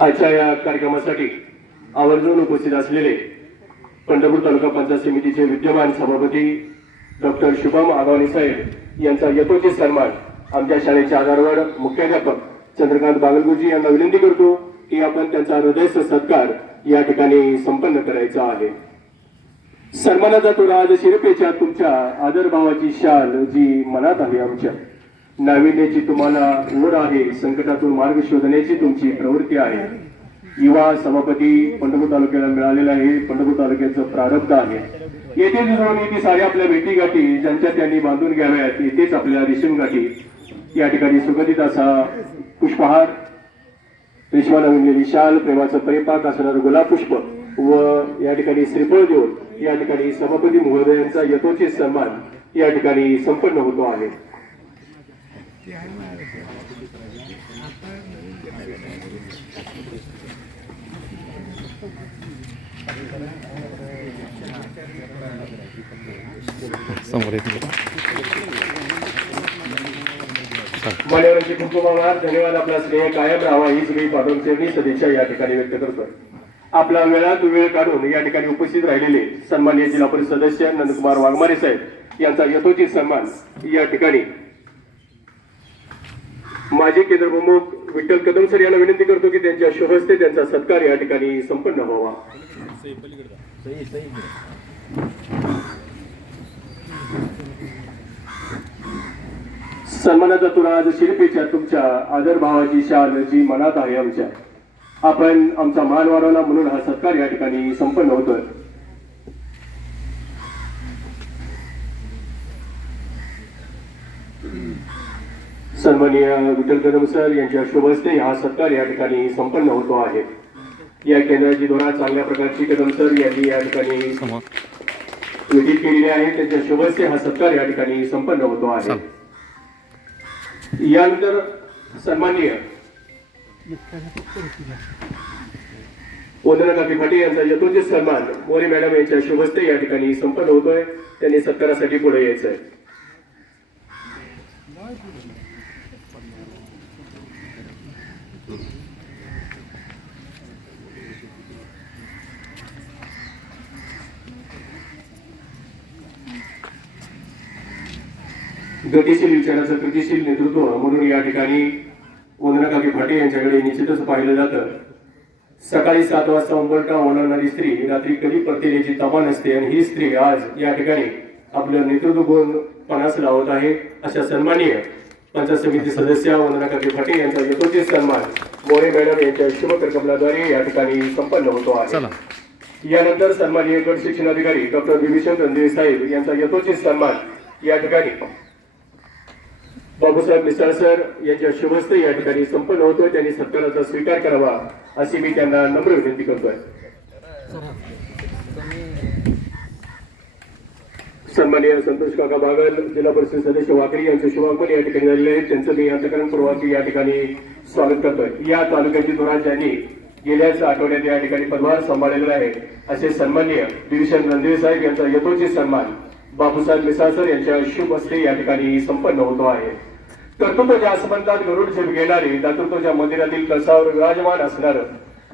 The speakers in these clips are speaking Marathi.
आजच्या या कार्यक्रमासाठी आवर्जून उपस्थित असलेले पंढरपूर तालुका पंचायत समितीचे विद्यमान सभापती डॉक्टर शुभम आगावणे साहेब यांचा यथोचित सन्मान आमच्या शाळेचे आधारवड मुख्याध्यापक चंद्रकांत बागलगुजी यांना विनंती करतो की आपण त्यांचा हृदयस्थ सत्कार या ठिकाणी संपन्न करायचा आहे। सन्मानाचा तो राज शिरपेच्या तुमच्या आदरभावाची शाल जी मनात आहे आमच्या, नाविन्याची तुम्हाला ओढ आहे, संकटातून मार्ग शोधण्याची तुमची प्रवृत्ती आहे। युवा सभापती पंढरपूर तालुक्याला मिळालेला आहे, पंढरपूर तालुक्याचं प्रारब्ध आहे। येथे जाऊन येथे साऱ्या आपल्या भेटीगाठी ज्यांच्या त्यांनी बांधून घ्याव्यात, येथेच आपल्या रेशीम गाठी। या ठिकाणी सुगंधित असा पुष्पहार, रेशमा नवीनलेली शाल, प्रेमाचं परिपाक असणारं गुलाब पुष्प व या ठिकाणी श्रीफळ देऊन या ठिकाणी सभापती महोदयांचा यथोचित सन्मान या ठिकाणी संपन्न होतो आहे। मान्यवरांचे खूप खूप आभार, धन्यवाद। आपला स्नेह कायम राहावा हीच मी पाठवून सदिच्छा या ठिकाणी व्यक्त करतोय। आपला वेळात वेळ काढून या ठिकाणी उपस्थित राहिलेले सन्माननीय जिल्हा परिषद सदस्य नंदकुमार वाघमारे साहेब यांचा यथोचित सन्मान या ठिकाणी माजी केंद्र प्रमुख विठ्ठल कदम सर यांना विनंती करतो की त्यांच्या शुभहस्ते त्यांचा सत्कार या ठिकाणी संपन्न व्हावा। सन्मानाचा तुरा आज शिरपेच्या तुमच्या आदरभावाची शाल जी मनात आहे आमच्या, आपण आमचा मान वाढवला म्हणून हा सत्कार या ठिकाणी संपन्न होतोय। सन्माननीय विठ्ठल कदम सर यांच्या शुभ हस्ते हा सत्कार या ठिकाणी संपन्न होतो आहे। या केंद्राची धोरण चांगल्या प्रकारची कदम सर यांनी या ठिकाणी विधी केलेली आहे, त्यांच्या शुभ हस्ते हा सत्कार या ठिकाणी संपन्न होतो आहे। यानंतर सन्माननीय वंदना काकी फाटे यांचा यथोचित सन्मान मोरे मॅडम यांच्या शुभ हस्ते या ठिकाणी संपन्न होतोय। त्यांनी सत्कारासाठी पुढे यायचं आहे। गतिशील विचाराचं कृतिशील नेतृत्व म्हणून या ठिकाणी वंदना काकी फाटे यांच्याकडे निश्चितच पाहिलं जातं। सकाळी 7 वाजता उंबरठा ओलांडणारी स्त्री रात्री कधी परतेण्याची तमा नसते आणि ही स्त्री आज या ठिकाणी आपलं नेतृत्व गुण पणास लावत आहे। अशा सन्माननीय पंचायत समिती सदस्य वंदना काकी फाटे यांचा यथोचित सन्मान मोरे मॅडम यांच्या शुभ करकमलाद्वारे या ठिकाणी संपन्न होतो आहे। यानंतर सन्माननीय गट शिक्षणाधिकारी डॉक्टर विभीषण रणदेव साहेब यांचा यथोचित सन्मान या ठिकाणी बाबूसाहेब मिसाळ सर यांच्या शुभ हस्ते या ठिकाणी संपन्न होतोय। त्यांनी सत्काराचा स्वीकार करावा अशी मी त्यांना नम्र विनंती करतोय। सन्माननीय संतोष काका बागल जिल्हा परिषद सदस्य वाकरी यांचे शुभागमन या ठिकाणी झालेले आहे, त्यांचं मी अंतःकरणपूर्वक या ठिकाणी स्वागत करतोय। या तालुक्याची धोरण ज्यांनी गेल्याच आठवड्यात या ठिकाणी पदभार सांभाळलेला आहे असे सन्माननीय विभीषण रणदेव साहेब यांचा यथोचित सन्मान बाबूसाहेब मिसाळ सर यांच्या शुभ हस्ते या ठिकाणी संपन्न होतो आहे। कर्तृत्वाच्या आसमंतात गरुड झेप घेणारे, दातृत्वाच्या मंदिरातील कळसावर विराजमान असणार,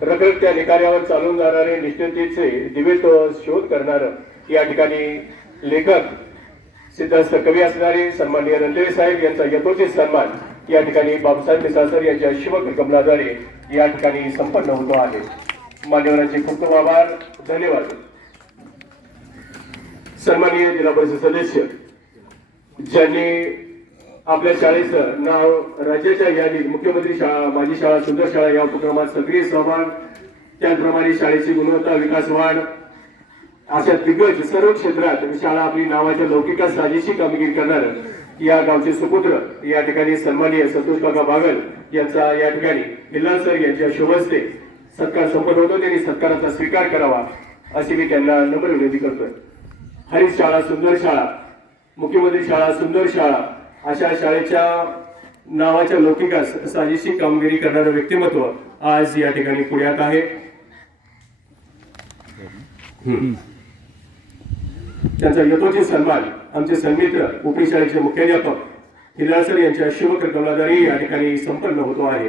रखरखत्या निकाऱ्यावर चालून जाणारे, निष्ठतेचे दिव्यत्व शोध करणार या ठिकाणी लेखक सिद्धार्थ कवी असणारे सन्माननीय रणदेव साहेब यांचा यथोचित सन्मान या ठिकाणी बाबूसाहेब मिसाळ सर यांच्या शुभ कमलाद्वारे या ठिकाणी संपन्न होतो आहे। मान्यवरांचे खूप खूप आभार, धन्यवाद। सन्माननीय जिल्हा परिषद सदस्य ज्यांनी आपल्या शाळेचं नाव राज्याच्या यादीत मुख्यमंत्री शाळा, माझी शाळा, सुंदर शाळा या उपक्रमात सक्रिय सहभाग, त्याचप्रमाणे शाळेची गुणवत्ता विकास वाढ अशा दिग्गज सर्व क्षेत्रात शाळा आपली नावाच्या लौकिकात साजेशी कामगिरी करणार या गावचे सुपुत्र या ठिकाणी सन्माननीय संतोष काका बागल यांचा या ठिकाणी बिल्लाल सर यांच्या शुभ हस्ते सत्कार संपन्न होतो। त्यांनी सत्काराचा स्वीकार करावा अशी मी त्यांना नम्र विनंती करतोय। हरित शाळा, सुंदर शाळा, मुख्यमंत्री शाळा, सुंदर शाळा अशा शाळेच्या नावाच्या लौकिकास साजेशी कामगिरी करणारं व्यक्तिमत्व आज या ठिकाणी पुण्यात आहे। त्यांचा यथोचित सन्मान आमचे सन्मित्र उपरी शाळेचे मुख्याध्यापक हिलाळ सर यांच्या शुभ कमलाद्वारे या ठिकाणी संपन्न होतो आहे।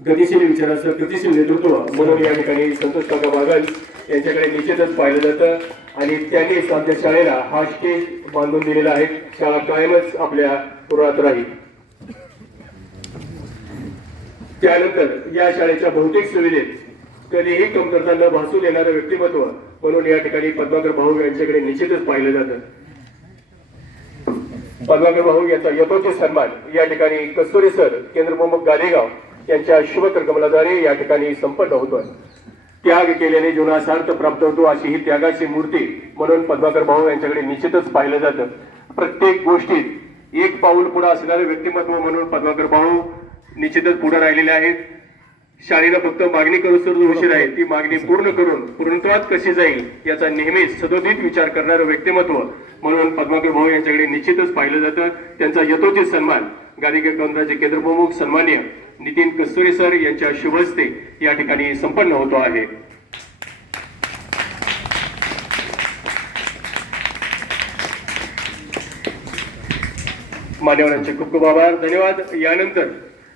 गतिशील विचाराचं गतिशील नेतृत्व म्हणून या ठिकाणी संतोष काका बागल यांच्याकडे निश्चितच पाहिलं जातं आणि त्यांनीच आमच्या शाळेला हा स्टेज बांधून दिलेला आहे. शाळा कायमच आपल्या पुरात राहील. त्यानंतर या शाळेच्या बहुतेक सुविधेत कधीही कमतरता न भासू देणारं व्यक्तिमत्व म्हणून या ठिकाणी पद्माकर भाऊ यांच्याकडे निश्चितच पाहिलं जातं. पद्माकर भाऊ यांचा यथोचित सन्मान या ठिकाणी कस्तुरी सर केंद्रप्रमुख गालेगाव यांच्या शुभकर्कमलाद्वारे या ठिकाणी संपन्न होतोय. त्याग केल्याने जीवनास अर्थ प्राप्त होतो अशी ही त्यागाची मूर्ती म्हणून पद्माकर भाऊ यांच्याकडे निश्चितच पाहिलं जातं. प्रत्येक गोष्टीत एक पाऊल पुढे असणारे व्यक्तिमत्व म्हणून पद्माकर भाऊ निश्चितच पुढे राहिलेले आहेत. शाळेला फक्त मागणी करून जो उशीर आहे ती मागणी पूर्ण करून पूर्णत्वात कशी जाईल याचा नेहमीच सदोदित विचार करणारं व्यक्तिमत्व म्हणून पद्माकर भाऊ यांच्याकडे निश्चितच पाहिलं जातं. त्यांचा यथोचित सन्मान गालिका केंद्राचे केंद्रप्रमुख सन्माननीय नितीन कस्तुरे सर यांच्या शुभ हस्ते या ठिकाणी संपन्न होतो आहे. मान्यवरांचे खूप खूप आभार, धन्यवाद. यानंतर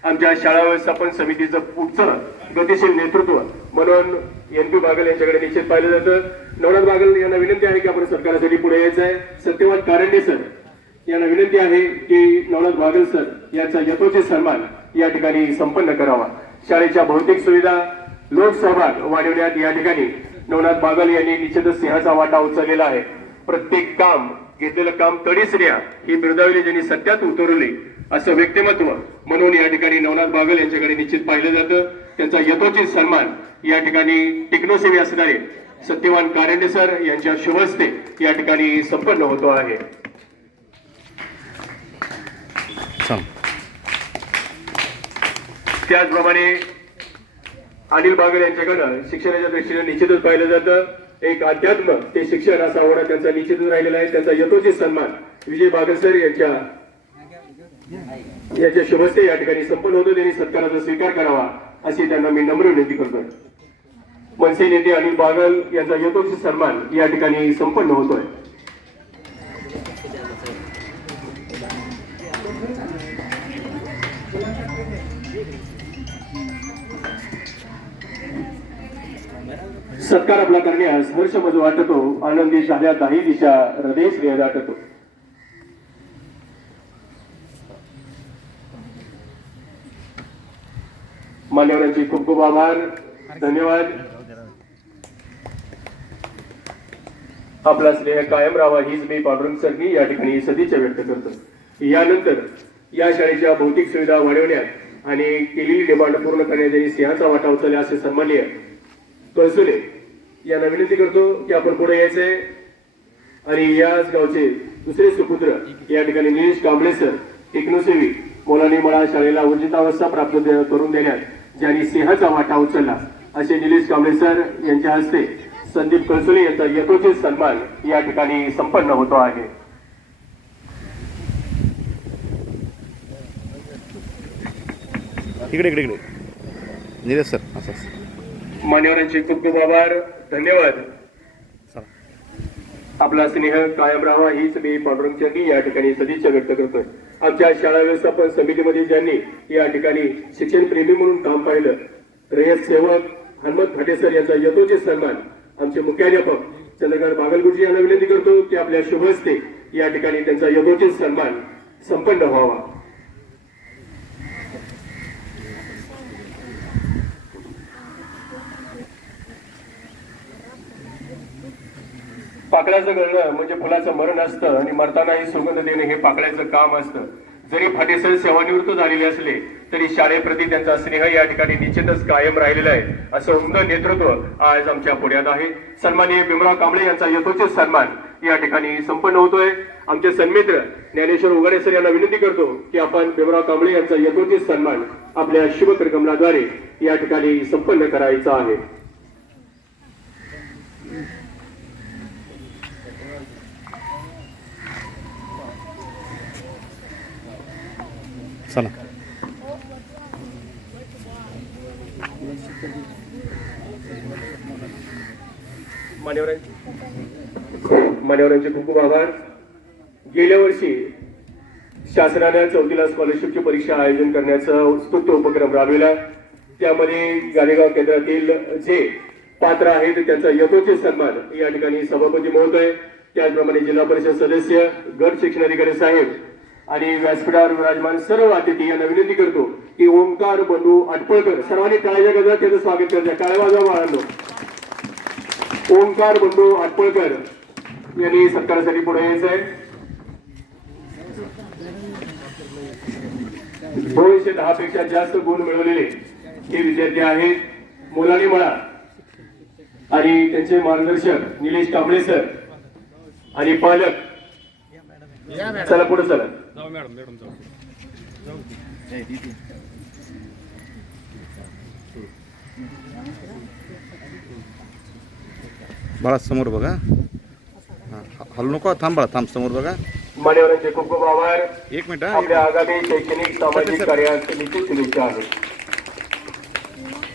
आमच्या शाळा व्यवस्थापन समितीचं पुढचं गतिशील नेतृत्व म्हणून NP बागल यांच्याकडे निश्चित पाहिलं जातं. नवनाथ बागल यांना विनंती आहे की आपण सरकारसाठी पुढे यायचं आहे. सत्यवाद कारंडे सर यांना विनंती आहे की नवनाथ बागल सर यांचा यथोचित सन्मान या ठिकाणी संपन्न करावा. शाळेच्या बहुतेक सुविधा लोकसहभाग वाढवण्यात या ठिकाणी नवनाथ बागल यांनी निश्चितच सिंहाचा वाटा उचललेला आहे. प्रत्येक काम घेतलेलं काम तडीच न्या ही बिरदावली ज्यांनी सत्यात उतरवली असं व्यक्तिमत्व म्हणून या ठिकाणी नवनाथ बागल यांच्याकडे निश्चित पाहिलं जातं. त्यांचा यथोचित सन्मान या ठिकाणी टेक्नोसेवी असणारे सत्यवान कारंडे सर यांच्या शुभ हस्ते या ठिकाणी संपन्न होतो आहे. त्याचप्रमाणे अनिल बागल यांच्याकडं शिक्षणाच्या दृष्टीने निश्चितच पाहिलं जातं. एक अध्यात्म ते शिक्षण असा आवडा त्यांचा निश्चितच राहिलेला आहे. त्यांचा यथोचित सन्मान विजय बागल सर याच्या शुभ हस्ते या ठिकाणी संपन्न होतो. त्यांनी सत्काराचा स्वीकार करावा अशी त्यांना मी नम्र विनंती करतोय. मनसे नेते अनिल बागल यांचा यथोचित सन्मान या ठिकाणी संपन्न होतोय. सत्कार आपला करण्यास हर्षमज वाटतो, आनंदी झाल्या दाही दिशा हृदय श्रेय दाटतो. मान्यवरांचे खूप खूप आभार, धन्यवाद. आपला स्नेह कायम राहावा हीच मी पांडुरंग सरनी या ठिकाणी सदिच्छा व्यक्त करतो. यानंतर या शाळेच्या भौतिक सुविधा वाढवण्यात आणि केलेली डिमांड पूर्ण करण्यासाठी सिंहाचा वाटा उचलला असे सन्माननीय कळसुले यांना विनंती करतो की आपण पुढे यायचंय आणि याच गावचे दुसरे सुपुत्र या ठिकाणी निलेश कांबळे सर टेक्नोसेवी मोलानी मळा शाळेला ऊर्जितावस्था प्राप्त करून देण्यात ज्यांनी सिंहाचा वाटा उचलला असे निलेश कांबळे सर यांच्या हस्ते संदीप कळसुले यांचा यथोचित सन्मान या ठिकाणी संपन्न होतो आहे. इकडे इकडे इकडे निलेश सर असं. मान्यवरांचे खूप खूप आभार, धन्यवाद. आपला स्नेह कायम राहावा हीच मी पांडुरंग चरणी या ठिकाणी सदिच्छा व्यक्त करतोय. आमच्या शाळा व्यवस्थापन समितीमध्ये ज्यांनी या ठिकाणी शिक्षण प्रेमी म्हणून काम पाहिलं रयत सेवक हनुमंत फाटे सर यांचा यथोचित सन्मान आमचे मुख्याध्यापक चंद्रकांत बागलगुरुजी यांना विनंती करतो की आपल्या शुभ हस्ते या ठिकाणी त्यांचा यथोचित सन्मान संपन्न व्हावा. पाकळ्याचं गळणं म्हणजे फुलाचं मरण असतं आणि मरतानाही सुगंध देणे हे पाकळ्याचं काम असतं. जरी फाटेसर सेवानिवृत्त झालेले असले तरी शाळेप्रती त्यांचा स्नेह या ठिकाणी निश्चितच कायम राहिलेला आहे. असं उमद नेतृत्व आज आमच्या पुढ्यात आहे. सन्माननीय भीमराव कांबळे यांचा यथोचित सन्मान या ठिकाणी संपन्न होतोय. आमचे सन्मित्र ज्ञानेश्वर उगाडे सर यांना विनंती करतो की आपण भीमराव कांबळे यांचा यथोचित सन्मान आपल्या शुभकर्कमलाद्वारे या ठिकाणी संपन्न करायचा आहे. चला. मान्यवरांचे खूप खूप आभार. गेल्या वर्षी शासनाने 4थीला स्कॉलरशिपची परीक्षा आयोजन करण्याचा उत्स्फूर्त उपक्रम राबविला. त्यामध्ये गाडेगाव केंद्रातील जे पात्र आहेत त्यांचा यथोचित सन्मान या ठिकाणी सभापती महोदय, त्याचप्रमाणे जिल्हा परिषद सदस्य, गट शिक्षणाधिकारी साहेब आणि व्यासपीठावर विराजमान सर्व अतिथी यांना विनंती करतो की ओंकार बंधू अटपळकर सर्वांनी टाळ्या गजरात त्याचं स्वागत करतात. टाळ्या वाजवा बाळांनो. ओंकार बंधू अटपळकर यांनी सत्कारासाठी पुढे यायचं आहे. 210 पेक्षा जास्त गुण मिळवलेले हे विद्यार्थी आहेत. मोलानी मळा आणि त्यांचे मार्गदर्शक निलेश कांबळे सर आणि पालक. चला पुढे चला. बाळा समोर बघा. हां, हलू नको, थांब बाळा, थांब, समोर बघा. मान्यवरांचे खूप खूप आभार. एक मिनिट आपल्या आगामी शैक्षणिक सामाजिक कार्यात निश्चित शुभेच्छा आहेत.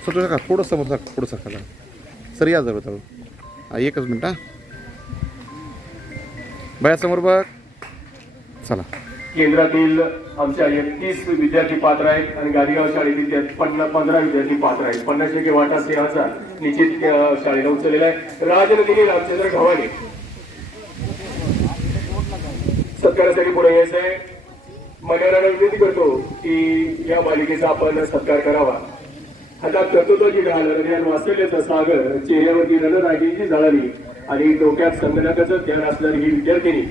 का थोडं समोर सर, थोडं सरका सर, या जवळ जवळ. हां, एकच मिनिट. हां, बाया समोर बघ. चला. केंद्रातील आमच्या 31 विद्यार्थी पात्र आहेत आणि गाडीगाव शाळेतील 15 विद्यार्थी पात्र आहेत. 50% वाटा सिंहाचा निश्चित शाळेला उचललेला आहे. राजनंदिनी रामचंद्र गव्हाणे सत्कारासाठी पुढे यायचं आहे. मान्यवरांना विनंती करतो की या मालिकेचा आपण सत्कार करावा. आता कर्तृत्वाची ढाल, हृदयात वास्तव्याचा सागर, चेहऱ्यावरती रणरागिणीची झळाली आणि डोक्यात संगणकाचं ज्ञान असणारी ही विद्यार्थिनी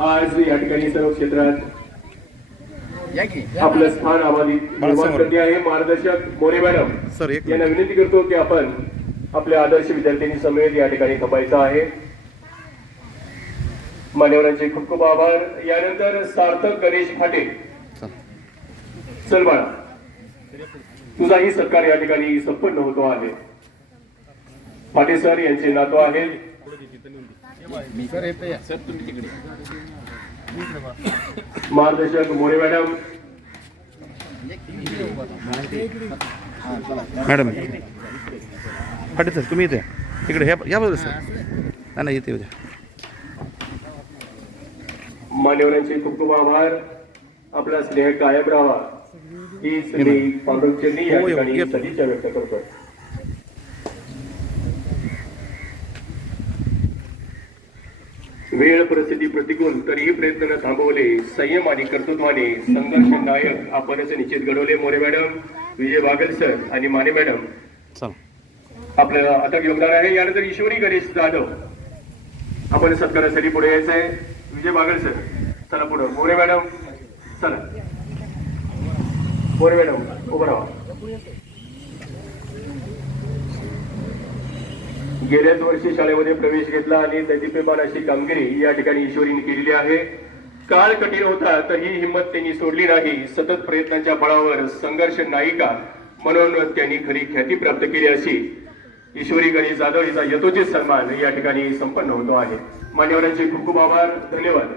आज या ठिकाणी सर्व क्षेत्रात आपलं स्थान निर्माण करते आहे. मार्गदर्शक मोरे मॅडम सर, एक यांना विनंती करतो की आपण आपल्या आदर्श विद्यार्थ्यांनी समेत या ठिकाणी खपायचं आहे. मान्यवरांचे खूप खूप आभार. यानंतर सार्थक गणेश फाटे. चल बाळा, तुझाही सत्कार या ठिकाणी संपन्न होतो आहे. फाटे सर यांचे नातू आहेत. मार्गदर्शक More madam. Madam Patil sir, तुम्ही इथे इकडे या बरोबर सर. नाही नाही, इथे उद्या. मान्यवरांचे खूप खूप आभार. आपला स्नेह कायम राहावा ही श्री पांडुरंग चरणी या ठिकाणी सदिच्छा व्यक्त करतोय. वेळ परिस्थिती प्रतिकूल तरीही प्रयत्न न थांबवले, संयम आणि कर्तृत्वाने संघर्ष नायक आपणच निश्चित घडवले. मोरे मॅडम, विजय बागल सर आणि माने मॅडम आपल्याला अथक योगदान आहे. यानंतर ईश्वरी गणेश जाधव आपण सत्कारासाठी पुढे यायचं आहे. विजय बागल सर चला पुढे. मोरे मॅडम चला. मोरे मॅडम उभं राहा. गेल्याच वर्षी शाळेमध्ये प्रवेश घेतला आणि दैदिप्यमान अशी कामगिरी या ठिकाणी ईश्वरीने केलेली आहे. काळ कठीण होता तर ही हिंमत त्यांनी सोडली नाही. सतत प्रयत्नांच्या बळावर संघर्ष नायिका म्हणून त्यांनी खरी ख्याती प्राप्त केली. अशी ईश्वरी गणेश जाधव हिचा यथोचित सन्मान या ठिकाणी संपन्न होतो आहे. मान्यवरांचे खूप खूप आभार. धन्यवाद.